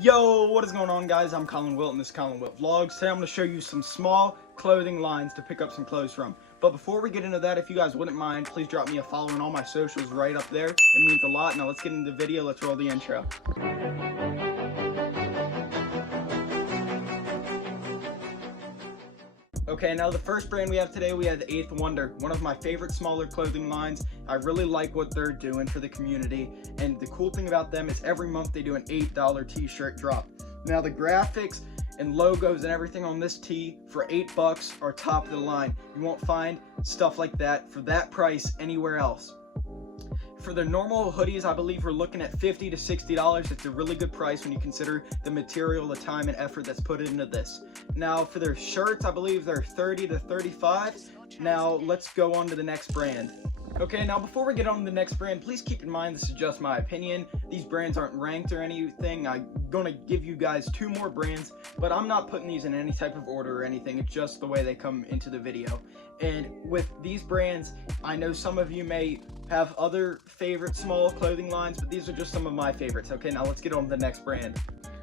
Yo, what is going on, guys? I'm Colin Wilt, and this is Colin Wilt Vlogs. Today I'm going to show you some small clothing lines to pick up some clothes from. But before we get into that, if you guys wouldn't mind, please drop me a follow on all my socials right up there. It means a lot. Now let's get into the video. Let's roll the intro. Okay, now the first brand we have today, we have the 8th Wonder, one of my favorite smaller clothing lines. I really like what they're doing for the community, and the cool thing about them is every month they do an $8 t-shirt drop. Now the graphics and logos and everything on this tee for $8 are top of the line. You won't find stuff like that for that price anywhere else. For the normal hoodies, I believe we're looking at $50 to $60. It's a really good price when you consider the material, the time, and effort that's put into this. Now, for their shirts, I believe they're $30 to $35. Now, let's go on to the next brand. Okay, now before we get on to the next brand, please keep in mind this is just my opinion. These brands aren't ranked or anything. I'm gonna give you guys 2 more brands, but I'm not putting these in any type of order or anything. It's just the way they come into the video. And with these brands, I know some of you may have other favorite small clothing lines, but these are just some of my favorites. Okay, now let's get on to the next brand.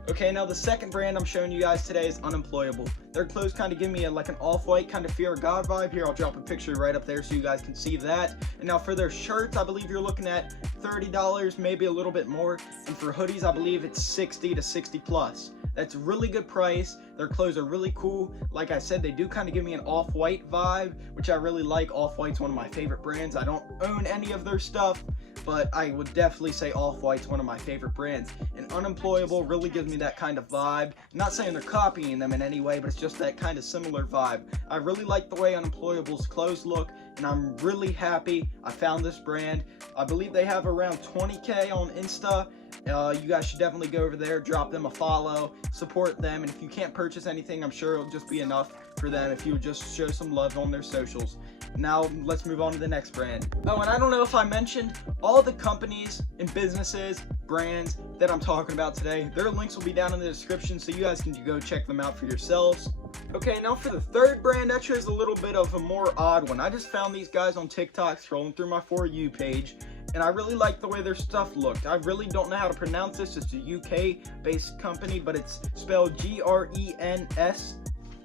Okay, now the second brand I'm showing you guys today is Unemployable. Their clothes kind of give me like an off-white kind of Fear of God vibe. Here, I'll drop a picture right up there so you guys can see that. And now for their shirts, I believe you're looking at $30, maybe a little bit more. And for hoodies, I believe it's $60 to $60 plus. That's a really good price. Their clothes are really cool. Like I said, they do kind of give me an off-white vibe, which I really like. Off-white's one of my favorite brands. I don't own any of their stuff, but I would definitely say Off-White's one of my favorite brands. And Unemployable really gives me that kind of vibe. I'm not saying they're copying them in any way, but it's just that kind of similar vibe. I really like the way Unemployable's clothes look, and I'm really happy I found this brand. I believe they have around 20K on Insta. You guys should definitely go over there, drop them a follow, support them, and if you can't purchase anything, I'm sure it'll just be enough for them if you would just show some love on their socials. Now, let's move on to the next brand. Oh, and I don't know if I mentioned, all the companies and businesses, brands that I'm talking about today, their links will be down in the description, so you guys can go check them out for yourselves. Okay, now for the third brand, actually is a little bit of a more odd one. I just found these guys on TikTok scrolling through my For You page, and I really like the way their stuff looked. I really don't know how to pronounce this. It's a UK-based company, but it's spelled G-R-E-N-S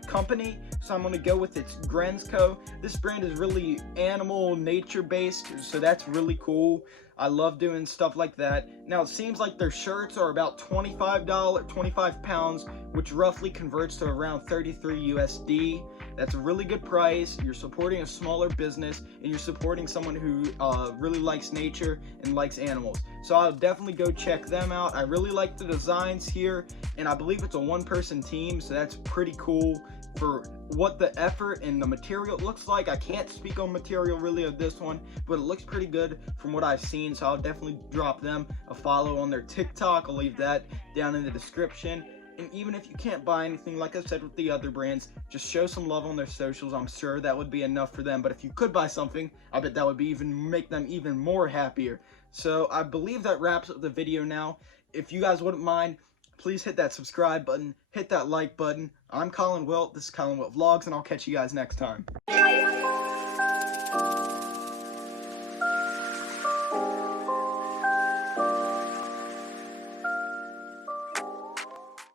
company, so I'm going to go with its Grensco. This brand is really animal, nature-based, so that's really cool. I love doing stuff like that. Now, it seems like their shirts are about $25, pounds, which roughly converts to around 33 USD. That's a really good price. You're supporting a smaller business, and you're supporting someone who really likes nature and likes animals. So I'll definitely go check them out. I really like the designs here, and I believe it's a one-person team, so that's pretty cool for what the effort and the material looks like. I can't speak on material really of this one, but it looks pretty good from what I've seen, so I'll definitely drop them a follow on their TikTok. I'll leave that down in the description. And even if you can't buy anything, like I said with the other brands, just show some love on their socials. I'm sure that would be enough for them. But if you could buy something, I bet that would be make them even more happier. So I believe that wraps up the video now. If you guys wouldn't mind, please hit that subscribe button, hit that like button. I'm Colin Wilt, this is Colin Wilt Vlogs, and I'll catch you guys next time.